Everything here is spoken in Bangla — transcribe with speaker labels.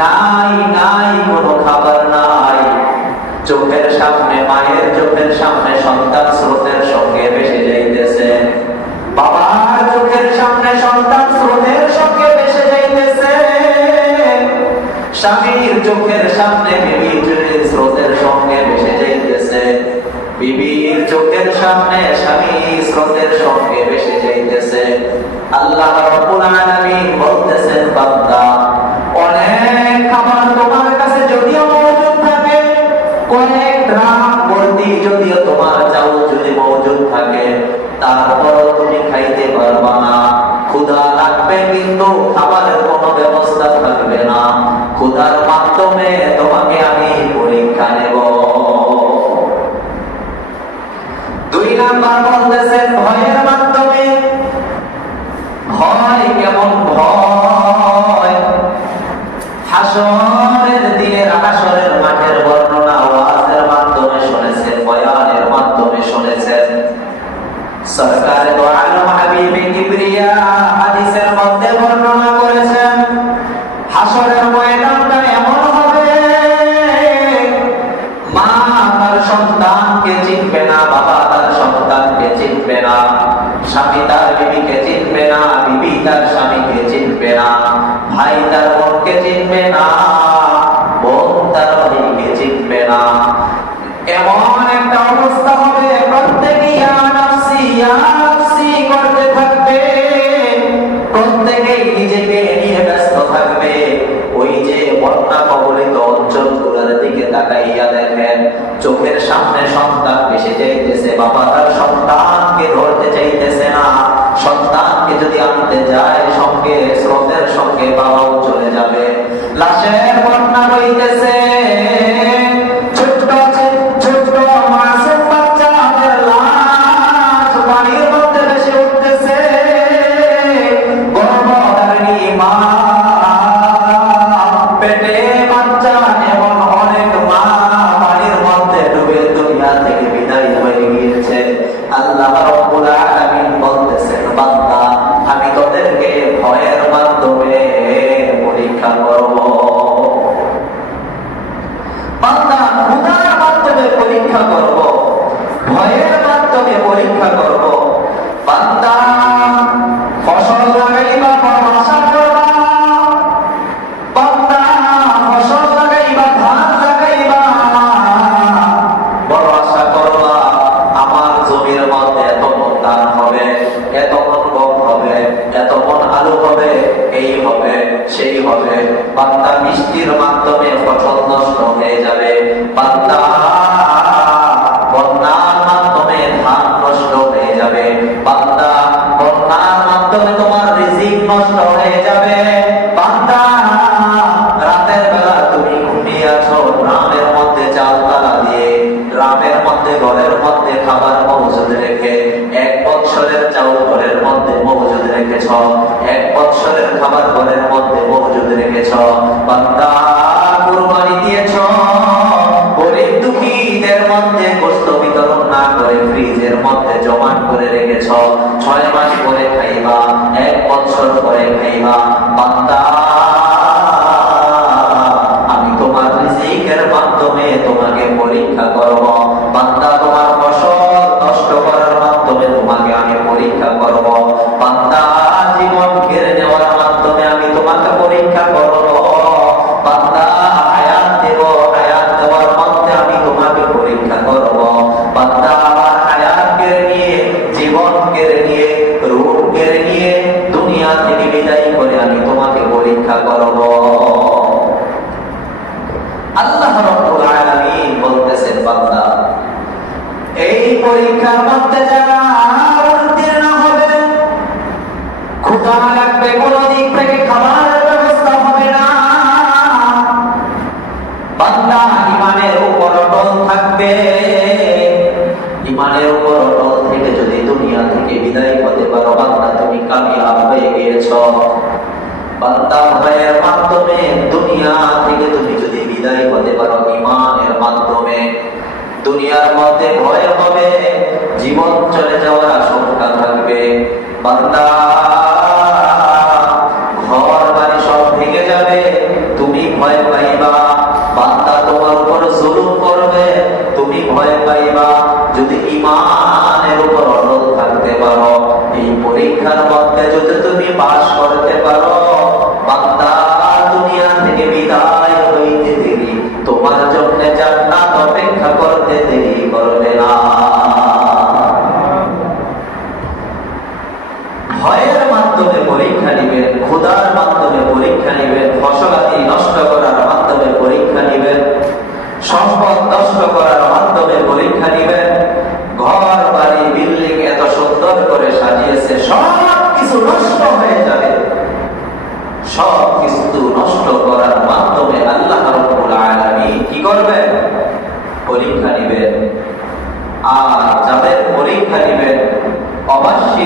Speaker 1: নাই নাই, কোনো খাবার নাই। চোখের সামনে মায়ের, চোখের সামনে সন্তান স্রোতের সঙ্গে ভেসে যাইতেছে। বাবার চোখের সামনে সন্তান স্রোতের সঙ্গে ভেসে যাইতেছে। স্বামীর চোখের সামনে বিবির স্রোতের সঙ্গে ভেসে যাইতেছে। বিবির চোখের সামনে স্বামী স্রোতের সঙ্গে ভেসে যাইতেছে। আল্লাহ বারবার চোখের সামনে সন্তান বেশি যাইতেছে বাবা তার পরীক্ষা করব। ভয়ের মাধ্যমে পরীক্ষা করব। বান্দা, ফসল লাগাইবা বড় আশা করবা। বান্দা, ফসল লাগাইবা ধান লাগাইবা। বড় আশা করবা, আমার জমির মধ্যে এত মন ধান হবে এত মন গম হবে এত মন আলু হবে, এই হবে, সেই হবে। বান্দা বৃষ্টির মাধ্যমে নষ্ট হয়ে যাবে। বান্দা, রাতের বেলা তুমি ঘুমিয়ে আছো গ্রামের মধ্যে চাল তালা দিয়ে গ্রামের মধ্যে ঘরের মধ্যে খাবার মজুদ রেখে, এক বৎসরের চাউল ঘরের মধ্যে মজুদ রেখেছ, এক বৎসরের খাবার ঘরের মধ্যে মজুদ রেখেছ। বান্দা, কুরবানি দিয়েছ, গরিব দুঃখীদের মধ্যে গোস্ত বিতরণ না করে ফ্রিজের মধ্যে জমা করে রেখেছ, ছয় মাস পরে খাইবা এক বছর পরে খাইবা বান্দা আমি তোমার রিজিকের মাধ্যমে তোমাকে পরীক্ষা করব। লাগবে কোন দিক থেকে খাবারের ব্যবস্থা হবে না। বান্দা, ইমানের উপর অটল থাকবে। ইমানের উপর অটল থেকে যদি দুনিয়া থেকে বিদায় হতে পারো, বান্দা, তুমি কামিয়াব হয়ে গিয়েছ। বান্দা, ভয়ের মাধ্যমে দুনিয়া থেকে তুমি যদি বিদায় হতে পারো, ইমানের মাধ্যমে, দুনিয়ার মধ্যে ভয় হবে, জীবন চলে যাওয়ার আশঙ্কা থাকবে। বান্দা ভয় পাইবা। যদি ইমানের উপর অটল থাকতে পারো, এই পরীক্ষার মধ্যে যদি তুমি পাশ করতে পারো বান্দা দুনিয়া থেকে বিদায় হইতে দেরি তোমার জন্য জান্নাত অপেক্ষা করতে দেরি করবে না ভয়ের মাধ্যমে পরীক্ষা নিবেন ক্ষুধার মাধ্যমে পরীক্ষা নিবেন ফসলাদি নষ্ট করার মাধ্যমে পরীক্ষা নিবেন সম্পদ নষ্ট করার মাধ্যমে পরীক্ষা নিবেন ঘর বাড়ি বিল্ডিং এত সুন্দর করে সাজিয়েছে সব কিছু নষ্ট হয়ে যাবে সব কিছু নষ্ট করার মাধ্যমে আল্লাহ রাব্বুল আলামিন কি করবেন পরীক্ষা নিবেন। আর যাদের পরীক্ষা নিবেন, অবশ্যই